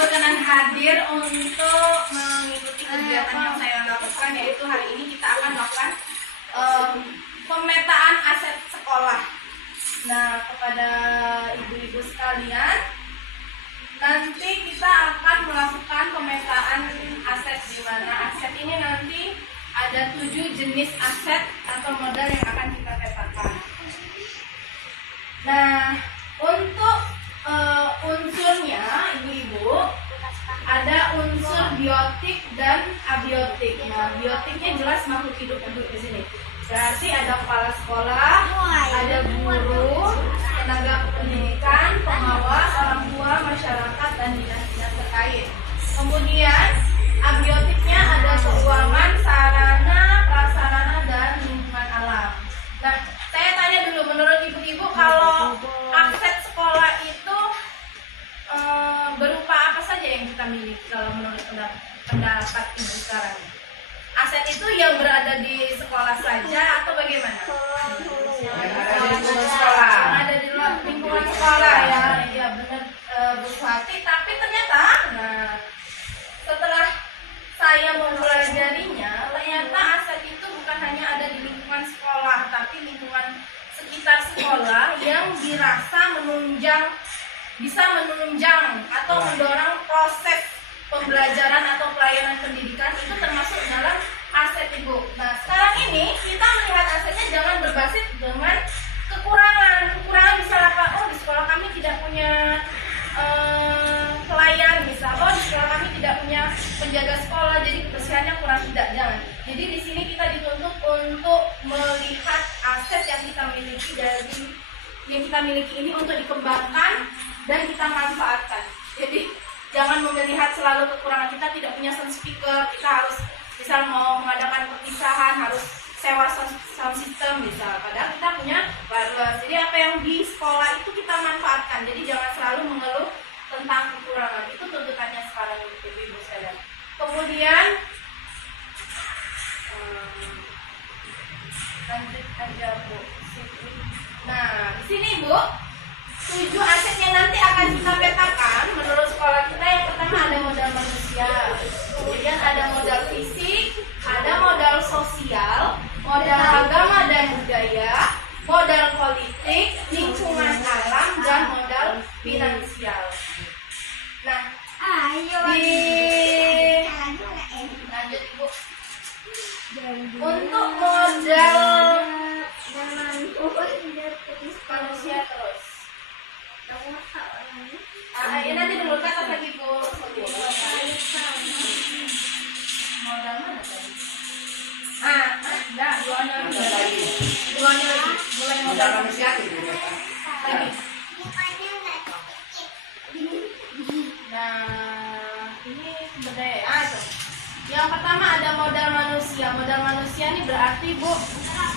berkenan hadir untuk mengikuti kegiatan yang saya lakukan, yaitu hari ini kita akan melakukan pemetaan aset sekolah. Nah, kepada ibu-ibu sekalian, nanti kita akan melakukan pemetaan aset, di mana aset ini nanti ada 7 jenis aset atau modal yang akan kita petakan. Nah, untuk unsurnya, ibu-ibu, ada unsur biotik dan abiotik. Nah, biotiknya jelas makhluk hidup di sini. Berarti ada kepala sekolah, ada guru, tenaga pendidikan, pengawas, orang tua, masyarakat, dan dinas-dinas terkait. Kemudian abiotiknya ada keuangan, sarana, prasarana, dan lingkungan alam. Nah, saya tanya dulu, menurut ibu-ibu, kalau aset sekolah itu berupa apa saja yang kita miliki kalau menurut pendapat ibu sekarang? Aset itu yang berada di sekolah saja atau bagaimana? Yang ada di lingkungan sekolah. Yang ada di lingkungan sekolah, ya. Ya benar, Bu Suhati. Tapi ternyata, setelah saya mempelajarinya, ternyata aset itu bukan hanya ada di lingkungan sekolah, tapi lingkungan sekitar sekolah yang dirasa bisa menunjang atau mendorong proses pembelajaran atau pelayanan pendidikan, itu termasuk dalam aset, Ibu. Nah, sekarang ini kita melihat asetnya jangan berbasis dengan kekurangan. Kekurangan bisa apa? Oh, di sekolah kami tidak punya pelayan, bisa. Oh, di sekolah kami tidak punya penjaga sekolah, jadi kebersihannya kurang. Tidak, jangan. Jadi di sini kita dituntut untuk melihat aset yang kita miliki ini untuk dikembangkan dan kita manfaatkan. Jadi jangan melihat selalu kekurangan. Kita tidak punya sound speaker, kita harus misal mau mengadakan perpisahan harus sewa sound system bisa. Padahal kita punya wireless. Jadi apa yang di sekolah itu kita manfaatkan. Jadi jangan selalu mengeluh tentang kekurangan. Itu tuntutannya sekarang, ibu-ibu sekalian. Kemudian lanjut aja, Bu. Nah, di sini, Bu, 7 aset yang nanti akan kita petakan menurut sekolah kita. Yang pertama ada modal manusia, kemudian ada modal fisik, ada modal sosial, modal agama dan budaya, modal politik, lingkungan alam, dan modal finansial. Nah, lanjut, Ibu. Untuk modal manusia terus. Ya nanti dulu kata lagi, Bu. Modal mana tadi? Enggak, duanya lagi. Mulai modal manusia lagi. Nah, ini sebenarnya itu. Yang pertama ada modal manusia. Modal manusia ini berarti, Bu,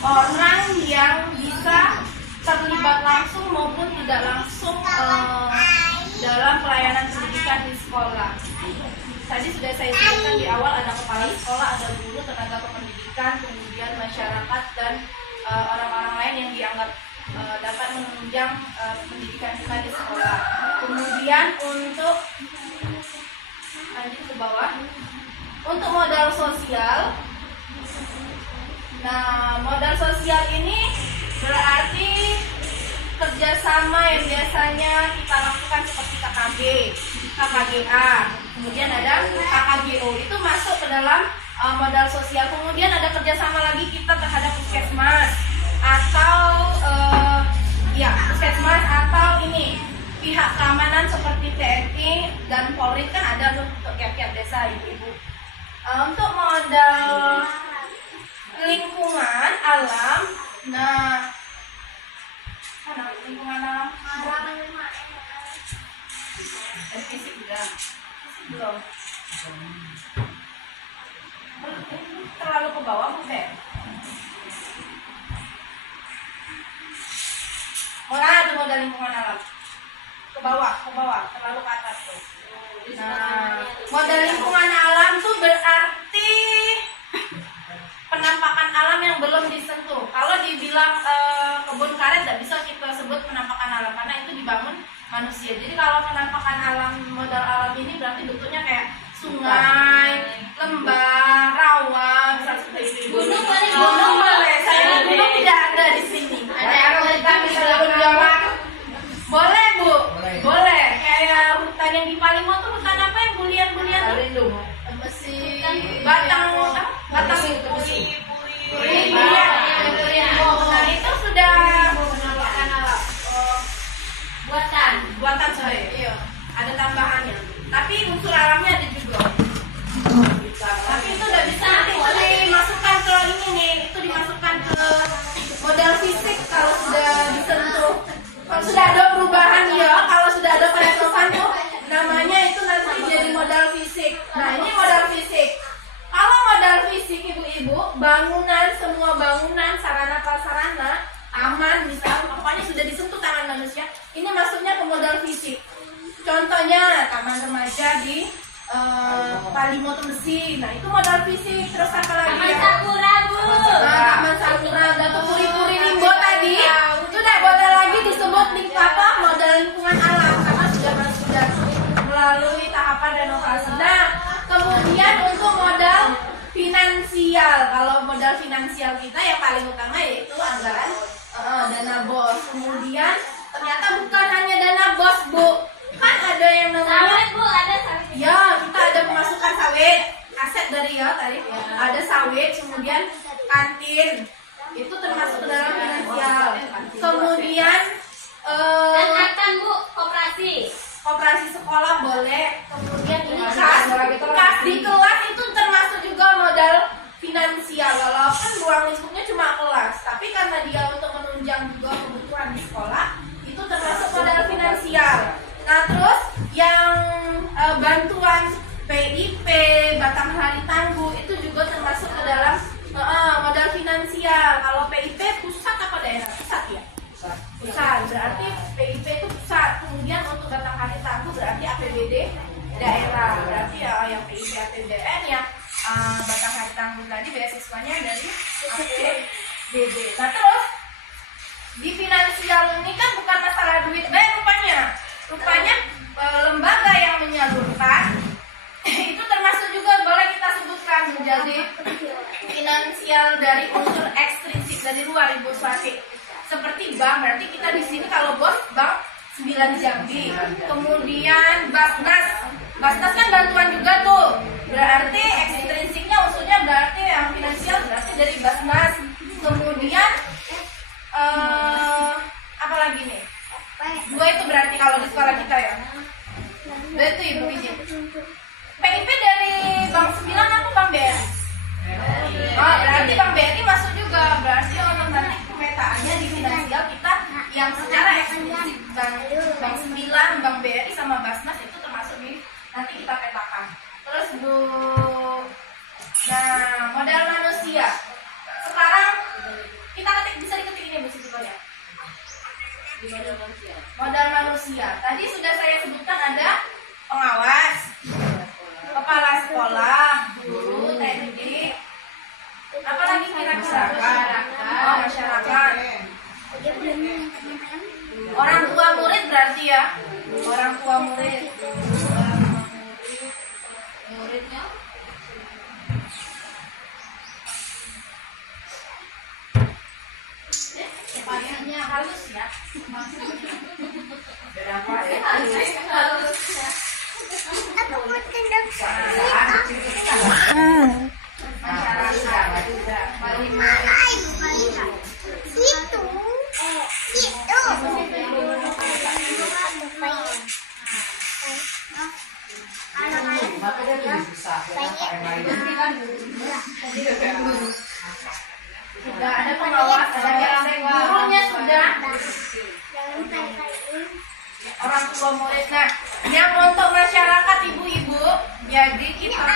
orang yang bisa terlibat langsung maupun tidak langsung dalam pelayanan pendidikan di sekolah. Tadi sudah saya sebutkan di awal, ada kepala sekolah, ada guru, tenaga kependidikan, kemudian masyarakat, dan orang-orang lain yang dianggap dapat menunjang pendidikan kita di sekolah. Kemudian untuk lanjut ke bawah, untuk modal sosial. Nah, modal sosial ini berarti kerjasama yang biasanya kita lakukan seperti KKB, KKGA, kemudian ada KKGO, itu masuk ke dalam modal sosial. Kemudian ada kerjasama lagi kita terhadap puskesmas atau puskesmas atau ini pihak keamanan seperti TNI dan Polri, kan ada untuk tiap-tiap desa, ibu. Untuk modal lingkungan alam, nah, lingkungan alam fisik belum terlalu ke bawah, Bu. Itu modal lingkungan alam ke bawah terlalu ke atas tuh. Nah, modal lingkungan alam tuh berarti penampakan alam yang belum disentuh. Kalau dibilang kebun karet, tidak bisa kita sebut penampakan alam karena itu dibangun manusia. Jadi kalau penampakan alam, modal alam ini berarti tapi bentuknya kayak sungai, lembah, rawa, misalnya seperti itu. Gunung boleh. Saya gunung tidak ada di sini. Ada yang kita bisa berjalan. Boleh Bu, boleh. Kayak hutan yang di Palimo tuh hutan apa yang bulian-bulian tuh? Lindung. Batang puri. Nah itu sudah buatan saya. Iya. Ada tambahannya. Tapi unsur alamnya ada juga. Tapi itu udah bisa itu dimasukkan ke ini nih, itu dimasukkan ke modal fisik kalau sudah disentuh. Kalau sudah ada perubahan ya, kalau sudah ada penetapan tuh namanya itu nanti jadi modal fisik. Nah ini modal fisik. Kalau modal fisik ibu-ibu, bangunan, semua bangunan, sarana prasarana, taman misal, pokoknya sudah disentuh tangan manusia, ini masuknya ke modal fisik. Contohnya taman remaja di Palimo Tembesi, nah itu modal fisik. Terus apa lagi? Taman Sakura Bu. Taman Sakura, Gato Puri-Puri Limbo tadi, sudah boleh lagi disebut modal lingkungan alam karena sudah melalui tahapan renovasi. Nah kemudian untuk modal finansial, kalau modal finansial kita yang paling utama yaitu anggaran dana BOS. Kemudian ternyata bukan hanya dana BOS Bu, kan ada yang namanya sawit Bu, ada sawit. Ya, kita ada pemasukan sawit, aset dari tadi. Ada sawit, kemudian kantin. Itu termasuk ke dalam finansial. Kemudian dan akan Bu, koperasi sekolah boleh. Kemudian ini kas di kelas itu termasuk juga modal finansial. Walaupun ruang lingkupnya cuma kelas, tapi karena dia untuk menunjang juga kebutuhan di sekolah, itu termasuk modal finansial. Nah terus yang bantuan PIP, Batanghari Tangguh itu juga termasuk ke dalam modal finansial. Kalau PIP pusat apa daerah? Pusat ya? Pusat, berarti PIP itu pusat. Kemudian untuk Batanghari Tangguh berarti APBD daerah. Berarti ya yang PIP APBN yang Batanghari Tangguh tadi beasiswanya dari APBD. Nah terus di finansial ini kan bukan masalah duit rupanya lembaga yang menyalurkan itu termasuk juga boleh kita sebutkan menjadi finansial dari unsur ekstrinsik dari luar Ibu Swati. Seperti bank, berarti kita di sini kalau bos bank 9 Jambi. Kemudian Basnas kan bantuan juga tuh. Berarti ekstrinsiknya unsurnya berarti yang finansial berarti dari Basnas. Kemudian apa lagi nih? 2 itu berarti kalau di sekolah kita ya. Itu Ibu izin. PIP dari Bank 9 apa Bank BRI? Berarti Bank BRI masuk juga. Berarti nanti pemetaannya di finansial kita yang secara eksklusif Bank 9, Bank BRI sama Basnas itu termasuk di nanti kita petakan. Terus Bu, nah modal manusia. Sekarang kita bisa diketik ini Bu Siti ya. Modal manusia. Tadi sudah saya sebutkan ada pengawas, kepala sekolah, guru, teknik, apa lagi kira-kira? Masyarakat. Orang tua murid berarti ya. Orang tua murid. Muridnya. Panjangnya halus ya. Berapa ya? Halus ya. Aku mau tendang situ. Sudah ada pengawas, ada yang gurunya sudah. Orang tua murid. Nah, yang untuk masyarakat ibu-ibu, jadi kita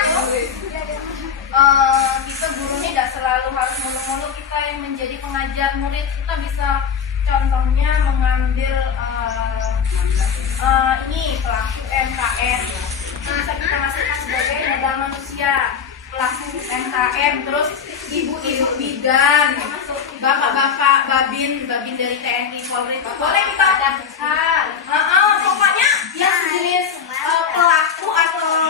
guru ini tidak selalu harus mulu-mulu kita yang menjadi pengajar murid. Kita bisa contohnya mengambil ini pelaku MKM. Itu bisa kita masukkan sebagai modal manusia. Pelaku MKM, terus ibu-ibu bidan, bapak-bapak babin dari TNI Polri, boleh kita ada pokoknya yang jenis pelaku atau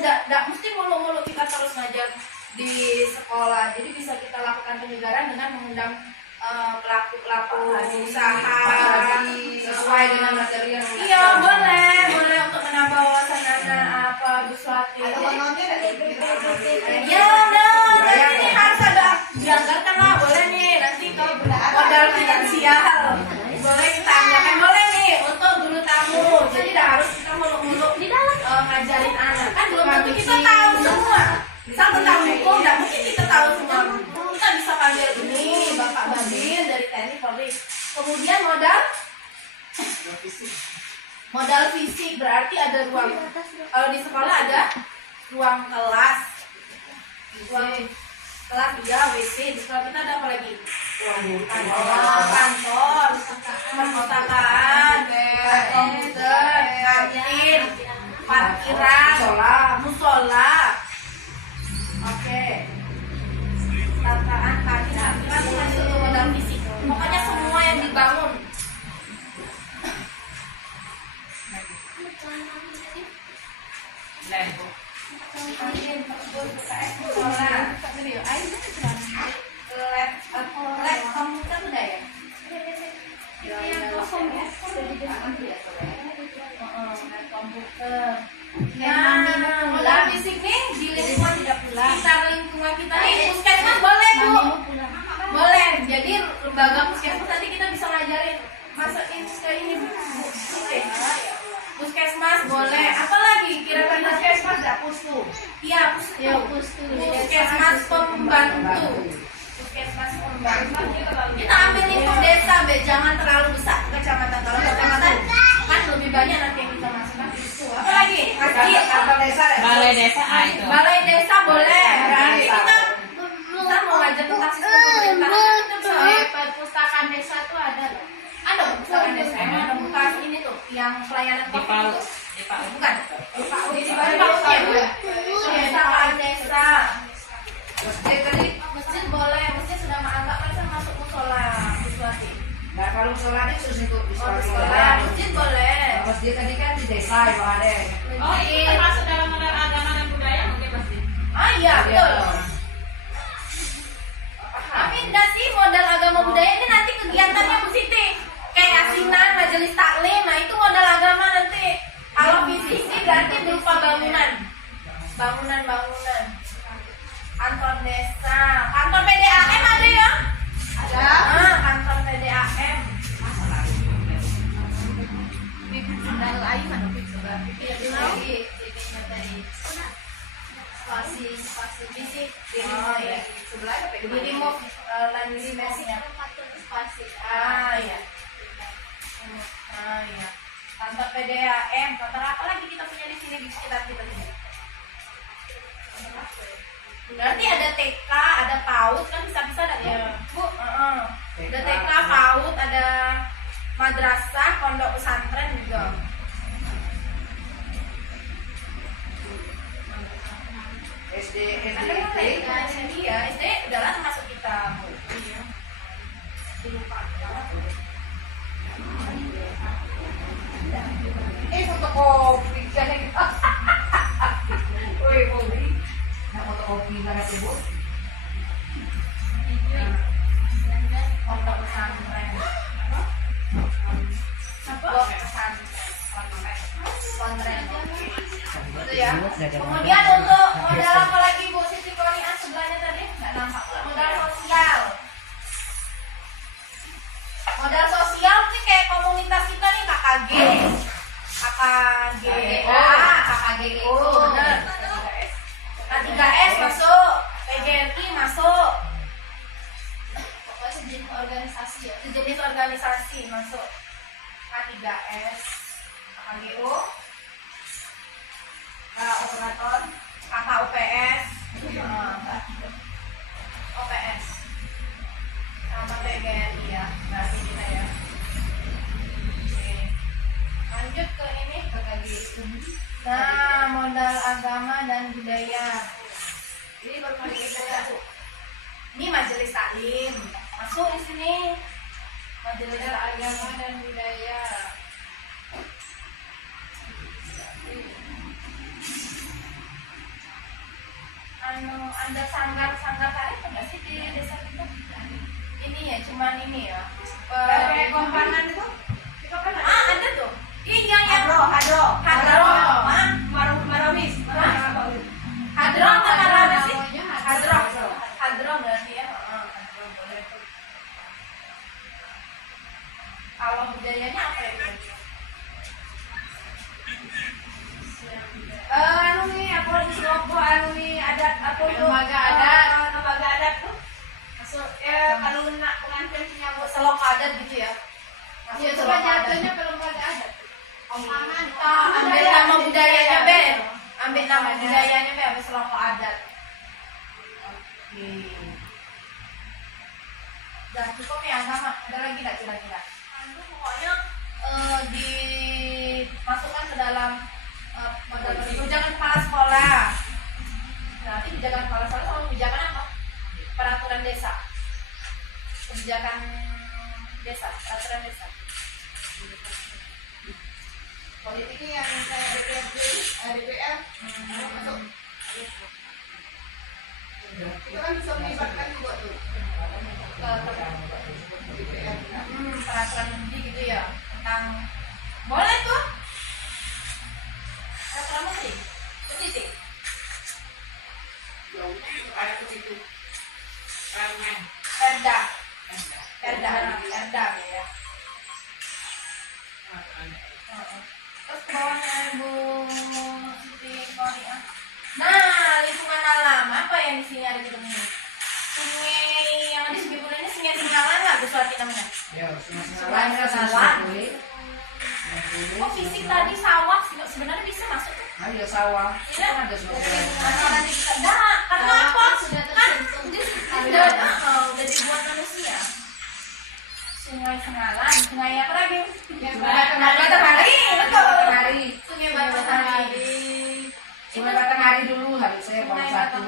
nggak mesti mulu-mulu kita terus ngajar di sekolah. Jadi bisa kita lakukan penyegaran dengan mengundang pelaku-pelaku usaha sesuai dengan materi yang iya boleh untuk menambah wawasan anak apa Buswati. Ya nah ini harus ada dianggarkan lah, boleh nih nanti kalau modal finansial boleh kita anggarkan, boleh nih untuk guru tamu. Jadi tidak harus kita muluk-muluk ngajarin anak, kan belum tentu kita tahu semua. Satu tahun hukum tidak mungkin kita tahu semua. Kita bisa panggil ini Bapak Badin dari TNI Polri. Kemudian modal fisik berarti ada ruang. Kalau di sekolah ada ruang kelas, ya WC. Di sekolah kita ada apa lagi? Kantor, perpustakaan, komputer, kantin, parkiran, musola. Oke. Tataan kaki parkiran masuk ke modal fisik. Pokoknya semua yang dibangun. Lab komputer udah ya? Komputer. Nah, modal fisik nih di lingkungan tidak pulang. Sekitar lingkungan kita nih, puskesmas boleh Bu. Boleh. Jadi lembaga puskesmas tadi kita bisa ngajarin masukin ke ini Bu. Oke. Puskesmas boleh. Apalagi kira-kira puskesmas enggak pusku? Iya, pusku. Ya, pusku. Puskesmas pembantu. Puskesmas pembantu. Kita ambil lingkup desa, Be. Jangan terlalu besar kecamatan. Kalau kecamatan kan lebih banyak nanti yang kita masukkan itu. Apalagi? Kantor desa. Balai desa itu. Balai desa boleh. Berarti kita mau ngajak tentang sistem pemerintahan. Perpustakaan desa itu ada loh. Ada perpustakaan desa. Emang ada bekas ini tuh yang pelayanan COVID itu. Bukan. Di perpustakaan desa. Masjid boleh. Masjid sudah menganggap kan masuk musola. Nah, kalau musola itu susah ikut di sekolah. Masjid boleh. Masjid tadi kan di desa Ibu Ade. Oh, itu termasuk dalam modal agama dan budaya mungkin masjid. Ah iya betul. Tapi enggak sih modal agama budaya ini nanti kegiatannya Bu Siti. Kayak asinan, majelis taklim, nah itu modal agama nanti. Kalau fisik berarti berupa bangunan. Bangunan. Kantor desa, kantor PDAM ada ya? Ada. Kantor PDAM. Kantor PDAM, kantor apa lagi kita punya di sini di sekitar kita ini? Berarti ada TK, ada PAUD kan bisa-bisa ada ya, Bu. Ada TK, PAUD, ada madrasah, pondok pesantren juga. SD Iya, SD udahlah termasuk kita. Iya. Fotokopi kan kita. Woi, kopi. Nah, fotokopi mana tuh, Bu? Pondok pesantren. Pondok pesantren. Itu ya. Kemudian untuk modal apa lagi Bu Siti Konian sebelahnya tadi? Nggak nampak. Modal sosial. Modal sosial nih kayak komunitas kita nih KKG, benar. K3S masuk, PGRI masuk. Pokoknya sejenis organisasi ya. Sejenis organisasi masuk. K3S, KKGO, operator, KKUPS, OPS, sama PGRI ya. Berarti kita ya. Oke. Lanjut ke ini nah modal agama dan budaya ini baru kita Bu. Ini majelis taklim masuk di sini, majelis agama dan budaya. ada sanggar karet enggak sih di desa kita? Ini ya, cuman ini ya. Kayak kompanan itu? Ada tuh. Iya yang Hadro. Maromis. hadro atau maramis sih? Hadro berarti ya. Hadro boleh. Kalau budayanya apa ya? Anu nih, aku lagi selopo anu nih adat apa itu? Lembaga adat. Lembaga adat tuh. Masuk Kalau nak pengantin punya buat selok adat gitu ya. Masuk ya selok coba adat. jatuhnya ke lembaga adat. Omangan. Ambil nama budayanya be, ambil nama budayanya be, ambil selok adat. Oke. Dah cukup ya sama. Ada lagi nggak kira-kira? Pokoknya dimasukkan ke dalam kebijakan kepala sekolah. Nanti kebijakan kepala sekolah sama kebijakan apa? Peraturan desa. Kebijakan desa, peraturan desa. Politiknya yang kayak DPR masuk. Kita kan bisa melibatkan juga tuh. Peraturan menteri gitu ya tentang boleh tuh peraturan menteri petitik perda ya. Terus bawahnya Bu Siti Koriah. Nah, lingkungan alam apa yang di sini ada di sini? Sungai yang ada di sebelah ini sungai Singalan nggak Bu Suwati namanya? Ya, Sungai Singalan. Oh fisik tadi sawah sebenarnya bisa masuk tuh. Ayo sawah. Iya. Kan ada semua. Nanti kita enggak, karena apa? Kan udah dibuat manusia. Sungai Singalan, sungai apa lagi? Batanghari, betul. Batanghari. Sungai Batanghari. Sungai Batanghari dulu harus saya nomor 1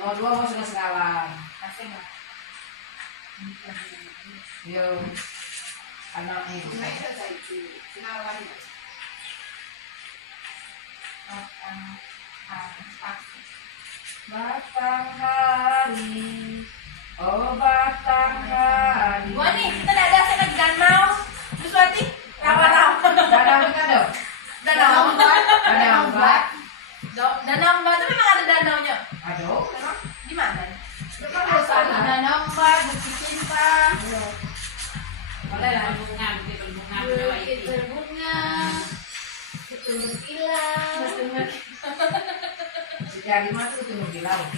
nomor 2 mau Sungai Singalan. Asing lah. Yo. Anak ini. Batanghari. Oh Batanghari. Gua nih, kita ada sana di danau. Bu Suwati, rawa-rawa. Danau itu ada. Danau Embat. Danau Embat. Danau Embat itu memang ada danaunya. Ada. Di mana? Danau Embat, Bukit Cinta. Boleh lah. Bendungan, bendungan, Bukit Berbunga. Betul berkilau. Sejari mah itu timur di laut.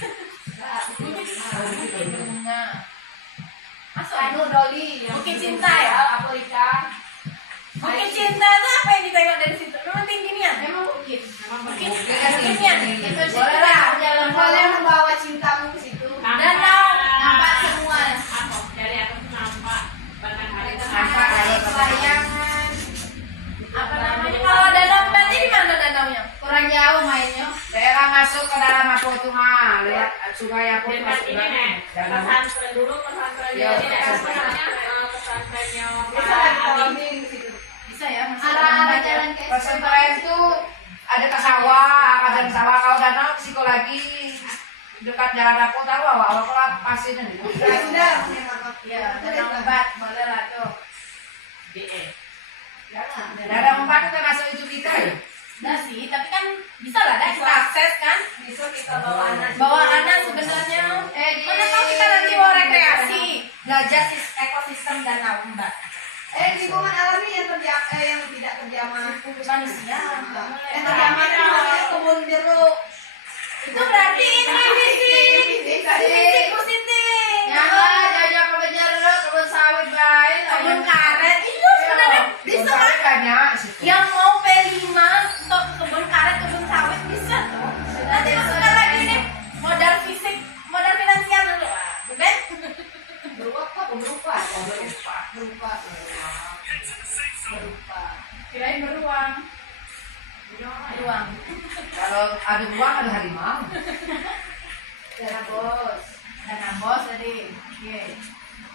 Bunga. Masuk Anu Doli. Bukit Cinta ya? Afrika. Bukit Cinta itu apa yang ditengok dari situ? Memang tinggi nih ya? Memang bukit. Bukit tinggi ya? Itu Boleh lah, jalan boleh membawa cintamu ke situ. Danau. Nampak semua. Apa? Dari atas nampak Batanghari itu Nampak ada Bayangan. Apa namanya? Kalau danau Embat ini di mana danaunya? Kurang jauh mainnya. Daerah masuk ke dalam apa itu mah lihat sungai apa itu dekat masuk ini ke nih, dalam. pesantren dulu, pesantrennya Ya, ini apa pesantren. namanya? Pesantrennya Bisa Pak ada Ali. kambing di situ. Bisa ya? Masuk Arah jalan ke Pesantren itu ada ke sawah, ada sawah kalau danau ke situ lagi dekat jalan Rapo tahu awal kalau pasin itu. Sudah. Ya, danau Embat. Boleh lah tuh. DE. Danau Empat itu masuk itu kita ya. Nah sih, tapi kan bisa lah dah kita akses kan? Bisa kita bawa anak. Bawa anak sebenarnya. Mana tahu kita nanti mau rekreasi, belajar ekosistem danau Embat. Lingkungan alami yang yang tidak terjamah. Manusia. Yang terjamah itu kebun jeruk. Itu berarti ini fisik positif. Jangan kebun jeruk, kebun sawit lain. Kebun karet itu sebenarnya bisa kan? banyak situ. Yang mau P5 untuk kebun karet, kebun sawit bisa tuh. Nanti masukkan lagi nih modal fisik, modal finansial dulu, bukan? Kirain beruang. Beruang. Kalau ada buang ada harimau. Dana bos. Dana bos tadi. Oke.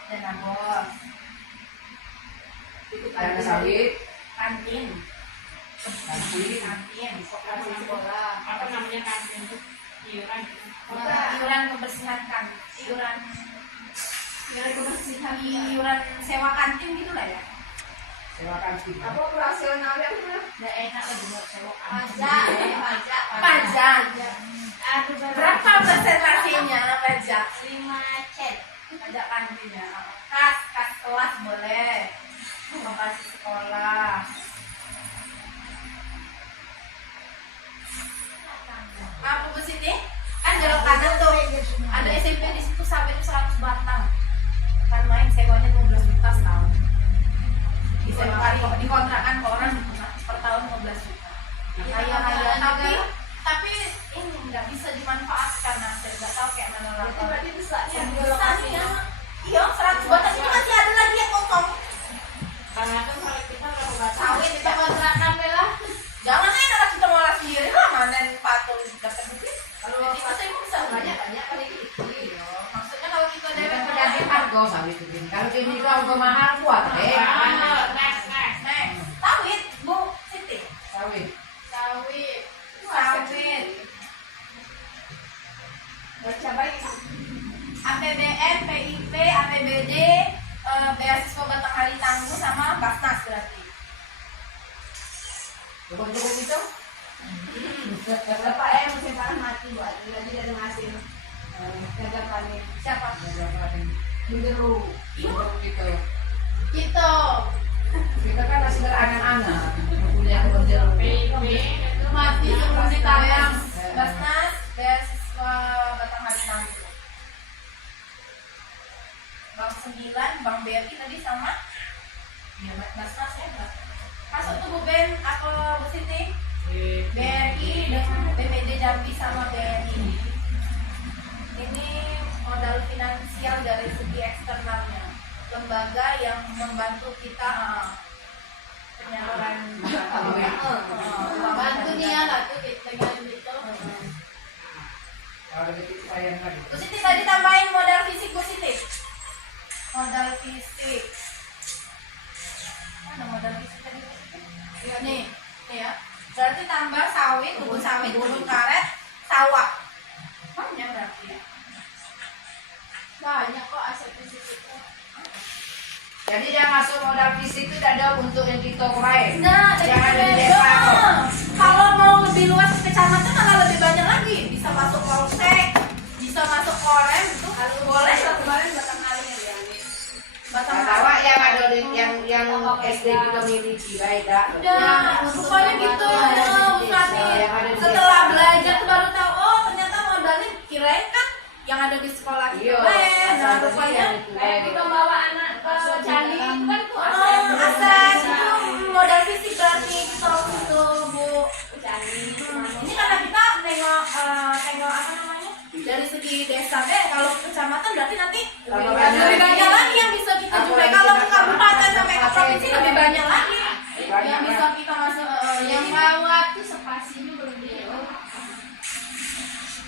Dana bos. Dana sawit. Kantin. Kantin. Kantin. Koperasi sekolah. Apa namanya kantin itu? Iuran. Iuran kebersihan kan, iuran kebersihan, iuran sewa kantin gitu lah ya. Sewa kantin. Apa operasionalnya mana? Nggak enak lagi mau sewa Pajak. Pajak. Aduh, Berapa persentasenya pajak? 5 cet. Pajak kantinnya. Kas kelas boleh. Lokasi sekolah. Apa ke sini? Kan belok kanan tuh. Ada SMP di situ sampai 100 batang. Kan main sewanya 12 juta setahun. Di kontrakan ke orang per tahun 15 juta. Kaya tapi ini nggak bisa dimanfaatkan, nah saya nggak tahu kayak mana lah. Itu berarti bisa Ya, di bisa lokasinya. iya 100 batang itu masih ada lagi yang kosong. Karena kan kalau kita udah buat Sawit kita kontrakan lah. Jangan aja orang kita ngolah sendiri lah, manen patung dapat duit. Kalau itu saya bisa Banyak kali gitu. Maksudnya kalau kita dewek Jadi harga sawit itu. Kalau ini itu harga mahal buat next. sawit Bu Siti. sawit. Sawit. Baca baik. APBN, PIP, APBD, beasiswa Batanghari Tangguh sama Basnas berarti. Cukup itu? Berapa yang mesti parah mati buat lagi dari ngasih jaga panen. Siapa? Biru. Gitu. Gitu. Kita kan masih beranak-anak. Punya kepentingan. Mati sebelum ditayang. Basnas, beasiswa Batanghari Tangguh. Bank 9, Bank BRI tadi sama. Ya, Basnas ya. Masuk tuh Bu Ben, apa Bu Siti? BRI dengan BPD Jambi sama BRI. Ini modal finansial dari segi eksternalnya, lembaga yang membantu kita penyaluran bantu dia lah tuh dengan itu. Kalau gitu sayang lagi. Bu Siti tadi tambahin modal fisik Bu Siti. Modal fisik. Mana modal fisik tadi Bu Siti? Nih ya. Berarti tambah sawit, kebun karet, sawah. Banyak berarti ya. Banyak kok aset fisik itu. Jadi dia masuk modal fisik itu ada untuk yang di toko lain. Nah, Jangan jadi di desa kok. kalau mau lebih luas ke kecamatan malah lebih banyak lagi. Bisa masuk polsek, bisa masuk korem itu boleh. Kemarin Batanghari ya. Tawa yang ada yang SD kita miliki baik dah. Udah, rupanya gitu ya, setelah belajar tuh baru tahu, oh ternyata modalnya kirain kan yang ada di sekolah Iya, kita. Nah, rupanya Kayak kita bawa anak ke candi itu kan tuh aset itu modal fisik berarti gitu Bu. Ini karena kita nengok apa namanya dari segi desa deh. Kalau kecamatan berarti nanti lebih banyak lagi yang bisa kita jumpai. Kalau ke kabupaten sampai ke provinsi lebih banyak lagi yang bisa kita masuk. Yang bawah tuh spasinya belum dia.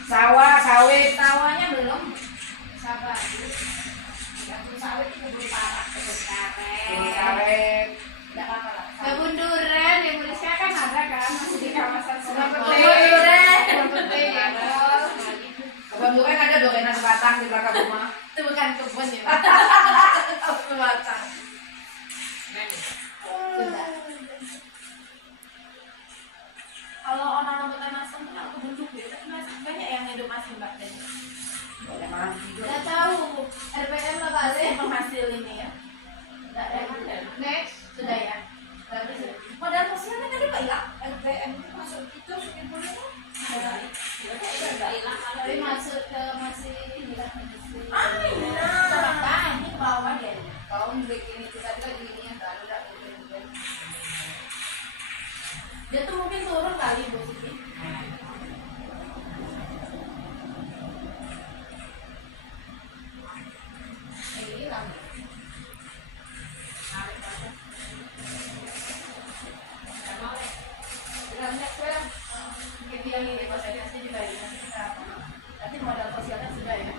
Sawit. Sawahnya belum. sabar. Yang sawit itu belum parah, kebun karet. Karet. Enggak apa-apa lah. Kebun durian yang Malaysia kan ada kan masih di kawasan Surabaya. Kebun durian. Kebun durian. Kebun durian ada durian sebatang di belakang rumah. Itu bukan kebun ya. Kebun batang. Sudah. Kalau orang rambutan asam tuh aku bentuk ya, tapi masih banyak yang hidup masih mbak tadi. Boleh mati. Udah tahu RPM lah balik penghasil ini ya. Udah ya. Next. Sudah ya. Bagus ya. Modal sosialnya tadi Pak hilang. RPM itu masuk itu sekitar itu. Tapi masuk ke masih ini lah. Nah, ini ke bawah dia. Kau bikin itu tadi lagi ini yang baru dah. Dia tuh mungkin turun kali Bu Siti. Hilang. Mungkin dia ini konsentrasi juga ya. Tapi modal sosialnya sudah ya.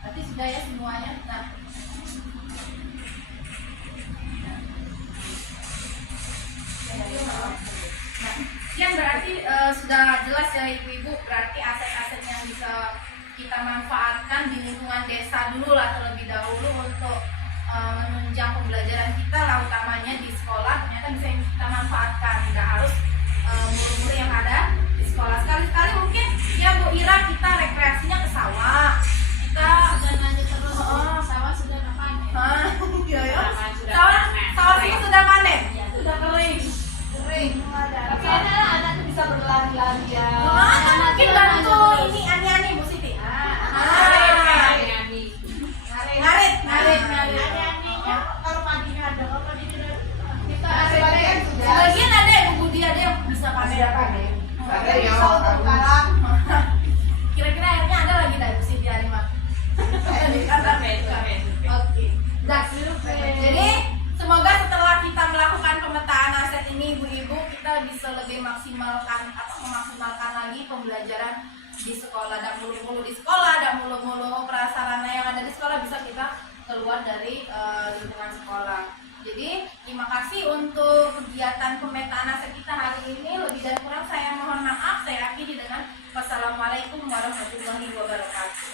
Berarti sudah ya semuanya. Nah, Sekian berarti sudah jelas ya ibu-ibu, berarti aset-aset yang bisa kita manfaatkan di lingkungan desa dulu lah terlebih dahulu untuk menunjang pembelajaran kita lah, utamanya di sekolah ternyata bisa kita manfaatkan, nggak harus murid-murid yang ada di sekolah. Sekali-sekali mungkin ya Bu Ira kita rekreasinya ke sawah, kita Sudah lanjut terus. Sawah sudah panen. iya ya. Sudah Sawah panen. sawah itu sudah panen. Ya, sudah kering. Kering. Tapi anak tuh bisa berlari-lari ya. Atau mungkin bantu ini ani-ani Bu Siti. Ngarit. Ani-aninya kalau paginya ada, kalau paginya Kita ada sudah. Sebagian ada ya Bu Budi, ada yang bisa panen. Ada ya. Bisa untuk sekarang. Kira-kira akhirnya ada lagi dari Bu Siti hari Mak. Oke. Dah. Jadi semoga setelah kita melakukan pemetaan aset ini ibu-ibu, kita bisa lebih maksimalkan atau memaksimalkan lagi pembelajaran di sekolah. Dan mulu-mulu di sekolah, dan mulu-mulu prasarana yang ada di sekolah bisa kita keluar dari lingkungan sekolah. Jadi terima kasih untuk kegiatan pemetaan aset kita hari ini. Lebih dan kurang saya mohon maaf. Saya akhiri dengan wassalamualaikum warahmatullahi wabarakatuh.